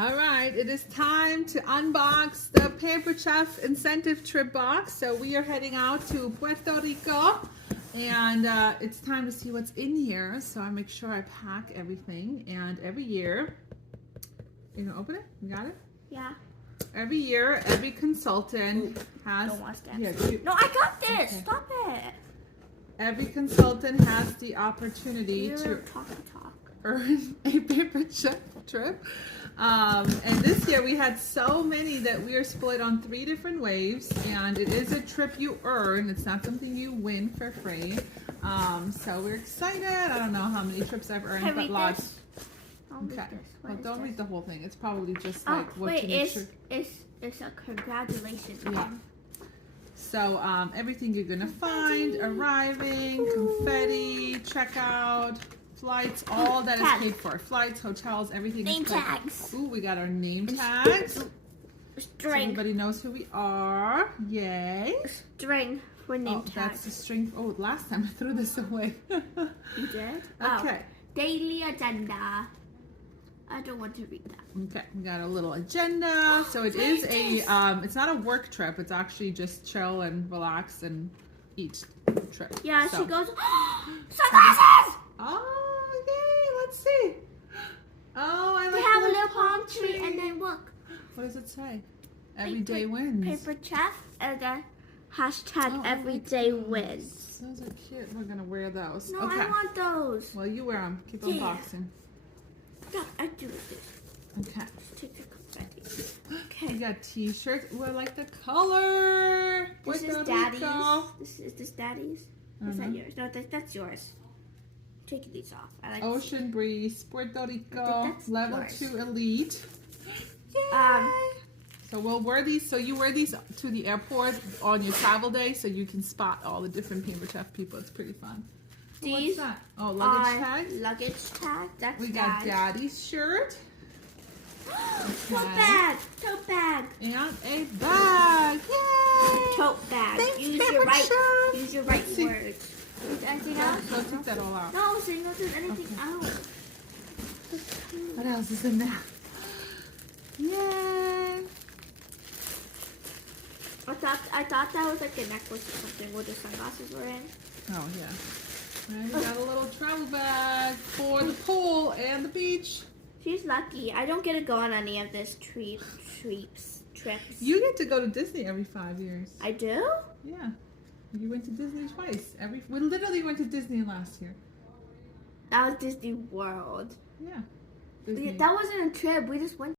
All right, it is time to unbox the Pampered Chef incentive trip box. So we are heading out to Puerto Rico, and it's time to see what's in here. So I make sure I pack everything, and every year, you gonna open it? You got it? Yeah. Every year, every consultant has. Don't watch that. Yeah, no, I got this. Okay. Stop it. Every consultant has the opportunity to earn a Pampered Chef trip. And this year we had so many that we are split on 3 different waves, and it is a trip you earn. It's not something you win for free. So we're excited. I don't know how many trips I've earned, but lots. Okay. Well, don't read the whole thing. It's probably just like what to make sure. It's a congratulations. Yeah. So everything you're gonna find, arriving, confetti, checkout, flights, all that is paid for. Flights, hotels, everything name is paid tags. for. Ooh, we got our name tags. String. So everybody knows who we are. Yay. String for name tags. That's the string. Oh, last time I threw this away. You did? Okay. Daily agenda. I don't want to read that. Okay, we got a little agenda. So it is a, it's not a work trip. It's actually just chill and relax and eat trip. Yeah, so. she goes, sunglasses! Oh, yay, let's see. Oh, I like they have a little palm tree, and then look. What does it say? Everyday wins. Pampered Chef, and then hashtag everyday wins. Those are cute. We're going to wear those. No, okay. I want those. Well, you wear them. Keep unboxing. Yeah, I do this. Okay. Just take the confetti. Okay. We got t-shirts. Ooh, I like the color. This is Daddy's. Is this Daddy's? Is that yours? No, that's yours. Taking these off. I like Ocean Breeze, Puerto Rico, level yours. 2 elite. Yay! So we'll wear these. So you wear these to the airport on your travel day, so you can spot all the different Pampered Chef people. It's pretty fun. These What's that? Oh, luggage tag. Luggage tag. That's we got Daddy's shirt. Tote bag. Tote bag. And a bag. Yay! Tote bag. Thanks, Use your right words. Anything else? No, take that all out. No, so you don't do anything else. What else is in there? Yay! I thought that was like a necklace or something where the sunglasses were in. Oh yeah. And we got a little travel bag for the pool and the beach. She's lucky. I don't get to go on any of this trips. You get to go to Disney every 5 years. I do? Yeah. You went to Disney twice. We literally went to Disney last year. That was Disney World. Yeah. Disney. That wasn't a trip. We just went.